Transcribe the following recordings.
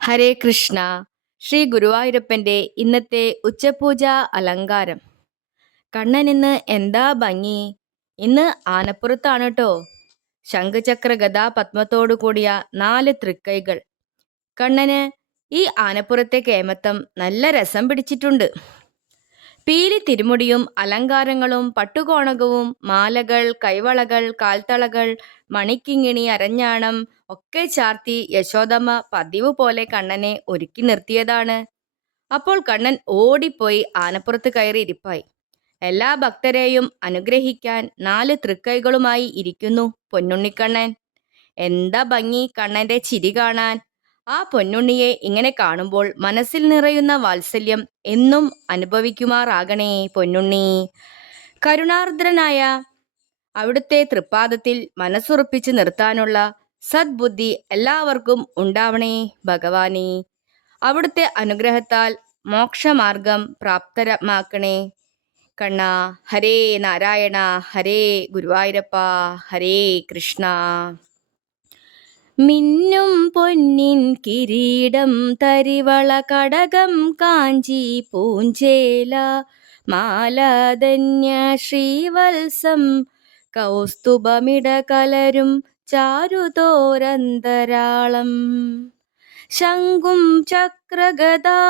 ഹരേ കൃഷ്ണ. ശ്രീ ഗുരുവായൂരപ്പന്റെ ഇന്നത്തെ ഉച്ചപൂജ അലങ്കാരം. കണ്ണൻ ഇന്ന് എന്താ ഭംഗി! ഇന്ന് ആനപ്പുറത്താണ് കേട്ടോ. ശംഖചക്ര ഗദാ പത്മത്തോടു കൂടിയ 4 തൃക്കൈകൾ. കണ്ണന് ഈ ആനപ്പുറത്തെ കേമത്തം നല്ല രസം പിടിച്ചിട്ടുണ്ട്. പീലി തിരുമുടിയും അലങ്കാരങ്ങളും പട്ടുകോണകവും മാലകൾ, കൈവളകൾ, കാൽത്തളകൾ, മണിക്കിങ്ങിണി, അരഞ്ഞാണം ഒക്കെ ചാർത്തി യശോദമ്മ പതിവ് പോലെ കണ്ണനെ ഒരുക്കി നിർത്തിയതാണ്. അപ്പോൾ കണ്ണൻ ഓടിപ്പോയി ആനപ്പുറത്ത് കയറി ഇരിപ്പായി. എല്ലാ ഭക്തരെയും അനുഗ്രഹിക്കാൻ 4 തൃക്കൈകളുമായി ഇരിക്കുന്നു പൊന്നുണ്ണിക്കണ്ണൻ. എന്താ ഭംഗി കണ്ണന്റെ ചിരി കാണാൻ! ആ പൊന്നുണ്ണിയെ ഇങ്ങനെ കാണുമ്പോൾ മനസ്സിൽ നിറയുന്ന വാത്സല്യം എന്നും അനുഭവിക്കുമാറാകണേ പൊന്നുണ്ണി. കരുണാർദ്രനായ അവിടുത്തെ തൃപ്പാദത്തിൽ മനസ്സുറപ്പിച്ച് നിർത്താനുള്ള സദ്ബുദ്ധി എല്ലാവർക്കും ഉണ്ടാവണേ ഭഗവാനേ. അവിടുത്തെ അനുഗ്രഹത്താൽ മോക്ഷമാർഗം പ്രാപ്തമാക്കണേ കണ്ണാ. ഹരേ നാരായണ, ഹരേ ഗുരുവായൂരപ്പ, ഹരേ കൃഷ്ണ. മിന്നും പൊന്നിൻ കിരീടം, തരിവള, കടകം, കാഞ്ചി പൂഞ്ചേല, മാലാധന്യ ശ്രീവത്സം, കൗസ്തുഭമിട കലരും ചാരുതോരന്തരാളം, ശംഖും ചക്രഗദാ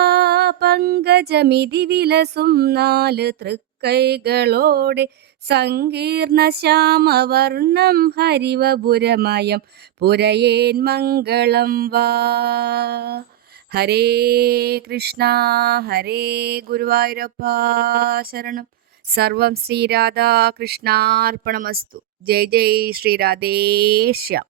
പങ്കജമിതി വിലസും 4 തൃക്കൈകളോടെ സങ്കീർണ ശ്യാമവർണം ഹരിവപുരമയം പുരയേൻ മംഗളം വാ. ഹരേ കൃഷ്ണ, ഹരേ ഗുരുവായൂരപ്പ ശരണം. സർവം ശ്രീ രാധാകൃഷ്ണാർപ്പണമസ്തു. ജയ് ജയ് ശ്രീ രാധേശ്യാം.